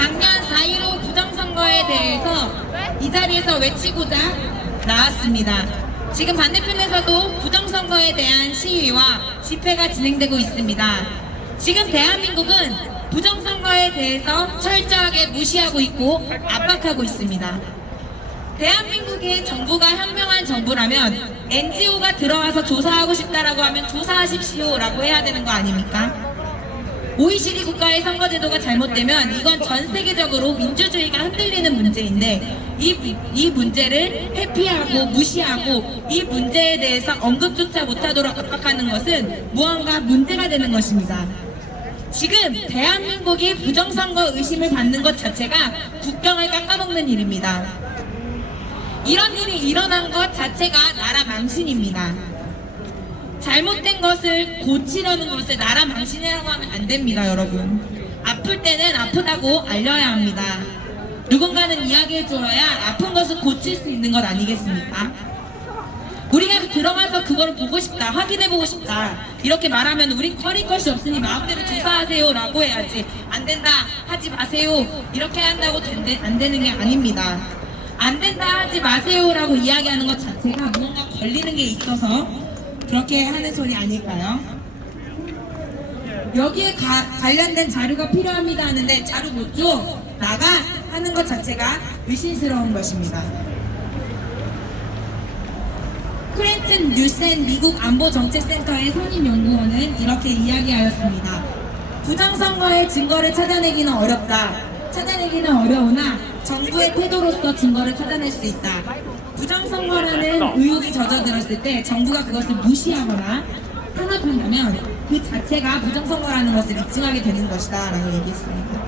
작년 4.15 부정선거에 대해서 이 자리에서 외치고자 나왔습니다. 지금 반대편에서도 부정선거에 대한 시위와 집회가 진행되고 있습니다. 지금 대한민국은 부정선거에 대해서 철저하게 무시하고 있고 압박하고 있습니다. 대한민국의 정부가 현명한 정부라면 NGO가 들어와서 조사하고 싶다라고 하면 조사하십시오라고 해야 되는 거 아닙니까? OECD 국가의 선거제도가 잘못되면 이건 전 세계적으로 민주주의가 흔들리는 문제인데 이 문제를 회피하고 무시하고 이 문제에 대해서 언급조차 못하도록 압박하는 것은 무언가 문제가 되는 것입니다. 지금 대한민국이 부정선거 의심을 받는 것 자체가 국경을 깎아먹는 일입니다. 이런 일이 일어난 것 자체가 나라 망신입니다. 잘못된 것을 고치려는 것을 나라 망신이라고 하면 안 됩니다, 여러분. 아플 때는 아프다고 알려야 합니다. 누군가는 이야기해 주어야 아픈 것을 고칠 수 있는 것 아니겠습니까? 우리가 들어가서 그걸 보고 싶다, 확인해 보고 싶다 이렇게 말하면 우린 꺼릴 것이 없으니 마음대로 조사하세요 라고 해야지. 안 된다, 하지 마세요 이렇게 한다고 안 되는 게 아닙니다. 안 된다, 하지 마세요 라고 이야기하는 것 자체가 뭔가 걸리는 게 있어서 그렇게 하는 소리 아닐까요? 여기에 관련된 자료가 필요합니다 하는데 자료 못 줘, 나가 하는 것 자체가 의심스러운 것입니다. 크랜튼 뉴센 미국 안보정책센터의 선임연구원은 이렇게 이야기하였습니다. 부정선거의 증거를 찾아내기는 어렵다. 찾아내기는 어려우나 정부의 태도로서 증거를 찾아낼 수 있다. 부정선거라는 의혹이 젖어들었을 때 정부가 그것을 무시하거나 탄압한다면 그 자체가 부정선거라는 것을 입증하게 되는 것이다 라고 얘기했습니다.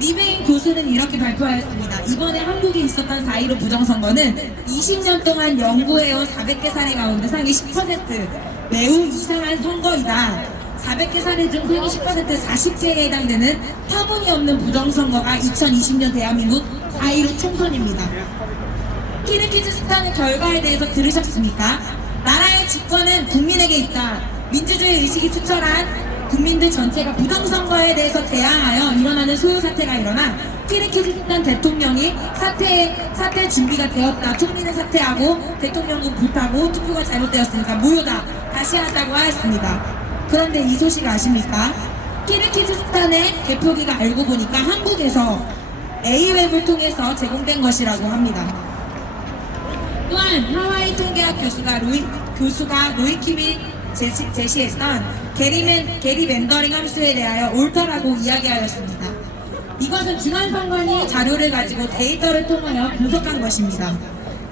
리베인 교수는 이렇게 발표하였습니다. 이번에 한국에 있었던 4.15 부정선거는 20년 동안 연구해온 400개 사례 가운데 상위 10% 매우 이상한 선거이다. 400개 사례 중 상위 10% 40개에 해당되는 터무니없는 부정선거가 2020년 대한민국 4.15 총선입니다. 키르기즈스탄의 결과에 대해서 들으셨습니까? 나라의 집권은 국민에게 있다. 민주주의 의식이 투철한 국민들 전체가 부정선거에 대해서 대항하여 일어나는 소요 사태가 일어나 키르기즈스탄 대통령이 사퇴 준비가 되었다. 총리는 사퇴하고 대통령은 불타고 투표가 잘못되었으니까 무효다. 다시 하자고 하였습니다. 그런데 이 소식 아십니까? 키르기즈스탄의 개표기가 알고 보니까 한국에서 A웹을 통해서 제공된 것이라고 합니다. 또한 하와이 통계학 교수가 로이킴이 제시했던 게리 멘더링 함수에 대하여 옳다라고 이야기하였습니다. 이것은 중앙선관위 자료를 가지고 데이터를 통하여 분석한 것입니다.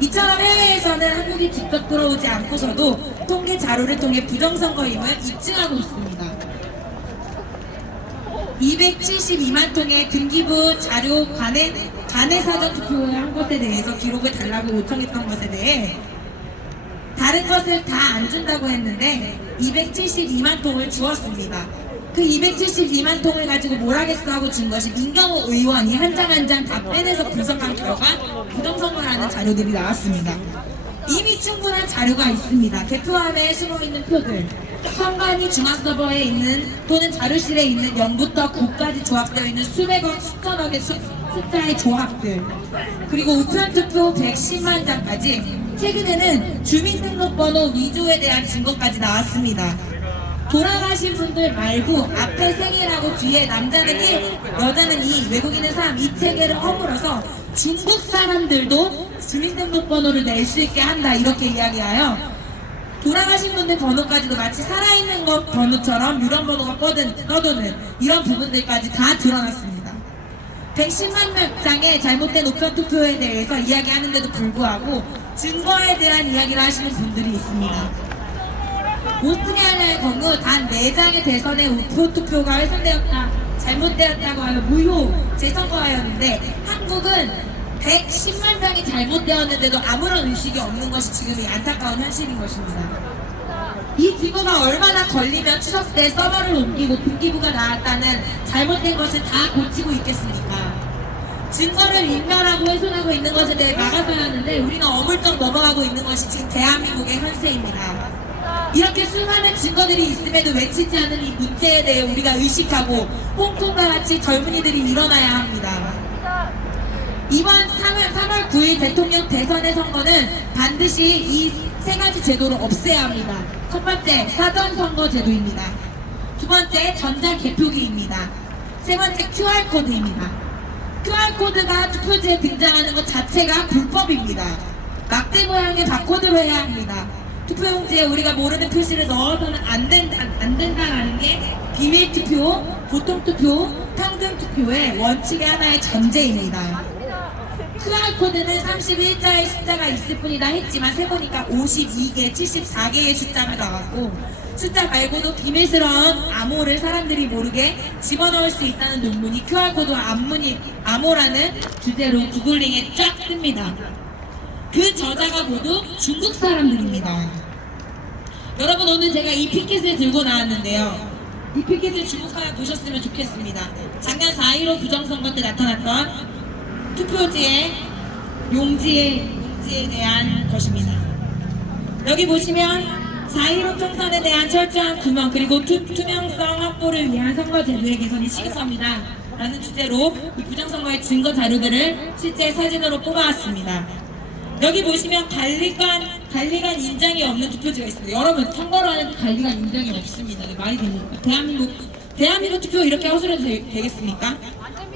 이처럼 해외에서는 한국이 직접 들어오지 않고서도 통계 자료를 통해 부정선거임을 입증하고 있습니다. 272만 통의 등기부 자료 관내 사전 투표를 한 것에 대해서 기록을 달라고 요청했던 것에 대해 다른 것을 다 안 준다고 했는데 272만 통을 주었습니다. 그 272만 통을 가지고 뭘 하겠어 하고 준 것이 민경호 의원이 한 장 한 장 다 빼내서 분석한 결과 부정선거라는 자료들이 나왔습니다. 이미 충분한 자료가 있습니다. 개표함에 숨어있는 표들, 선관위 중앙서버에 있는 또는 자료실에 있는 0부터 9까지 조합되어 있는 수백억, 수천억의 숫자의 조합들, 그리고 우편투표 110만 장까지 최근에는 주민등록번호 위조에 대한 증거까지 나왔습니다. 돌아가신 분들 말고 앞에 생일하고 뒤에 남자는 1, 여자는 2, 외국인은 3, 이 체계를 허물어서 중국 사람들도 주민등록번호를 낼 수 있게 한다 이렇게 이야기하여 돌아가신 분들 번호까지도 마치 살아있는 것 번호처럼 유령 번호가 떠도는 이런 부분들까지 다 드러났습니다. 110만 장의 잘못된 우편투표에 대해서 이야기하는데도 불구하고 증거에 대한 이야기를 하시는 분들이 있습니다. 오스트리아의 경우 단 4장의 대선의 우편투표가 훼손되었다, 잘못되었다고 하여 무효 재선거하였는데 한국은 110만 장이 잘못되었는데도 아무런 의식이 없는 것이 지금의 안타까운 현실인 것입니다. 이 증거가 얼마나 걸리면 추석 때 서버를 옮기고 등기부가 나왔다는 잘못된 것을 다 고치고 있겠습니까? 증거를 인멸하고 훼손하고 있는 것에 대해 막아서야 하는데 우리는 어물쩍 넘어가고 있는 것이 지금 대한민국의 현세입니다. 이렇게 수많은 증거들이 있음에도 외치지 않은 이 문제에 대해 우리가 의식하고 홍콩과 같이 젊은이들이 일어나야 합니다. 이번 3월 9일 대통령 대선의 선거는 반드시 이 세 가지 제도를 없애야 합니다. 첫 번째, 사전선거 제도입니다. 두 번째, 전자개표기입니다. 세 번째, QR코드입니다. QR코드가 투표지에 등장하는 것 자체가 불법입니다. 막대 모양의 바코드로 해야 합니다. 투표용지에 우리가 모르는 표시를 넣어서는 안 된다라는 게 비밀투표, 보통투표, 평등투표의 원칙의 하나의 전제입니다. QR코드는 31자의 숫자가 있을 뿐이다 했지만 세보니까 52개, 74개의 숫자가 나왔고 숫자 말고도 비밀스러운 암호를 사람들이 모르게 집어넣을 수 있다는 논문이 QR코드 암호라는 주제로 구글링에 쫙 뜹니다. 그 저자가 모두 중국 사람들입니다. 여러분, 오늘 제가 이 피켓을 들고 나왔는데요. 이 피켓을 주목하여 보셨으면 좋겠습니다. 작년 4.15 부정선거 때 나타났던 투표지의 용지에 대한 것입니다. 여기 보시면 4.15 총선에 대한 철저한 규명 그리고 투명성 확보를 위한 선거제도의 개선이 시급합니다 라는 주제로 이 부정선거의 증거 자료들을 실제 사진으로 뽑아왔습니다. 여기 보시면 관리관 인장이 없는 투표지가 있습니다. 여러분, 선거를 하는 관리관 인장이 없습니다. 말이 됩니까? 대한민국 투표 이렇게 허술해도 되겠습니까?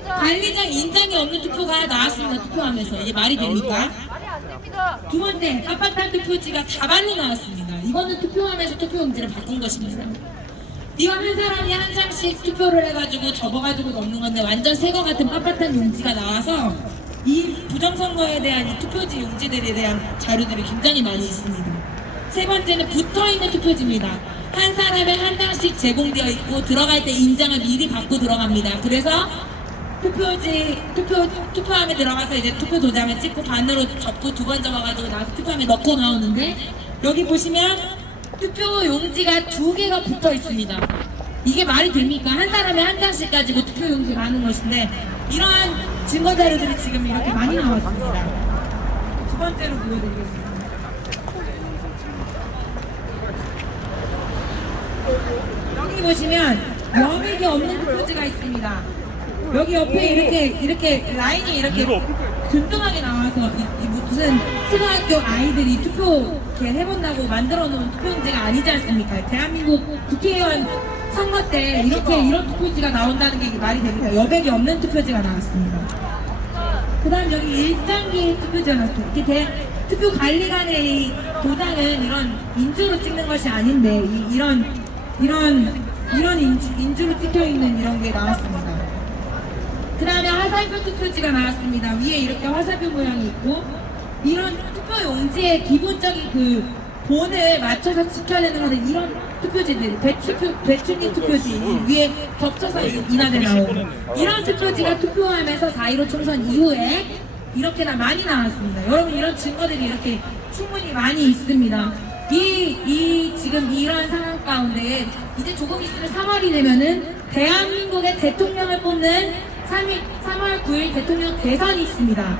관리장 인장이 없는 투표가 나왔습니다. 투표하면서 이게 말이 됩니까? 말이 안 됩니다. 두 번째, 빳빳한 투표지가 다발로 나왔습니다. 이거는 투표하면서 투표용지를 바꾼 것입니다. 이거 한 사람이 한 장씩 투표를 해가지고 접어가지고 넣는 건데 완전 새거 같은 빳빳한 용지가 나와서 이 부정선거에 대한 이 투표지 용지들에 대한 자료들이 굉장히 많이 있습니다. 세 번째는 붙어있는 투표지입니다. 한 사람에 한 장씩 제공되어 있고 들어갈 때 인장을 미리 받고 들어갑니다. 그래서 투표함에 들어가서 이제 투표 도장을 찍고 반으로 접고 두 번 접어가지고 나서 투표함에 넣고 나오는데 여기 보시면 투표 용지가 2개가 붙어 있습니다. 이게 말이 됩니까? 한 사람에 한 장씩 가지고 투표 용지가 하는 것인데 이러한 증거 자료들이 지금 이렇게 많이 나왔습니다. 두 번째로 보여드리겠습니다. 여기 보시면 명액이 없는 투표지가 있습니다. 여기 옆에 이렇게 라인이 이렇게 균등하게 나와서 무슨 초등학교 아이들이 투표 이렇게 해본다고 만들어 놓은 투표용지가 아니지 않습니까? 대한민국 국회의원 선거 때 이런 투표지가 나온다는 게 말이 됩니다. 여백이 없는 투표지가 나왔습니다. 그 다음 여기 1단계 투표지가 나왔습니다. 이렇게 투표관리관의 이 도장은 이런 인주로 찍는 것이 아닌데 이런 인주로 찍혀있는 이런 게 나왔습니다. 그 다음에 화살표 투표지가 나왔습니다. 위에 이렇게 화살표 모양이 있고 이런 투표용지의 기본적인 그 본을 맞춰서 지켜야 되는 거는 이런 투표지들 배추님 투표지 위에 겹쳐서 인화돼 나오고 이런 투표지가 투표하면서 4.15 총선 이후에 이렇게나 많이 나왔습니다. 여러분, 이런 증거들이 이렇게 충분히 많이 있습니다. 지금 이런 상황 가운데 이제 조금 있으면 3월이 되면은 대한민국의 대통령을 뽑는 3월 9일 대통령 대선이 있습니다.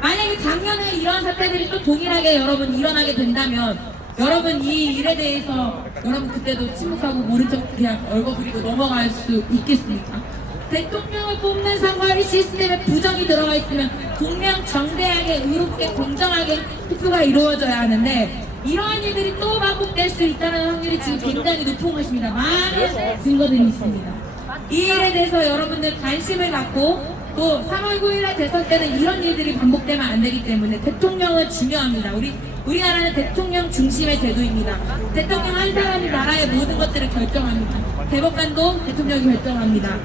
만약에 작년에 이런 사태들이 또 동일하게 여러분 일어나게 된다면 여러분 이 일에 대해서 여러분 그때도 침묵하고 모른 척 그냥 얼거부리고 넘어갈 수 있겠습니까? 대통령을 뽑는 선거의 시스템에 부정이 들어가 있으면 공명정대하게 의롭게 공정하게 투표가 이루어져야 하는데 이러한 일들이 또 반복될 수 있다는 확률이 지금 굉장히 높은 것입니다. 많은 증거들이 있습니다. 이 일에 대해서 여러분들 관심을 갖고 또 3월 9일날 대선 때는 이런 일들이 반복되면 안 되기 때문에 대통령은 중요합니다. 우리나라는 대통령 중심의 제도입니다. 대통령 한 사람이 나라의 모든 것들을 결정합니다. 대법관도 대통령이 결정합니다.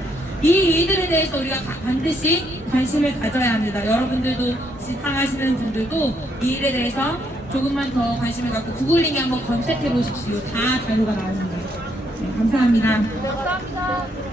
이 일들에 대해서 우리가 반드시 관심을 가져야 합니다. 여러분들도 지팡하시는 분들도 이 일에 대해서 조금만 더 관심을 갖고 구글링에 한번 검색해 보십시오. 다 자료가 나옵니다. 네, 감사합니다. 감사합니다.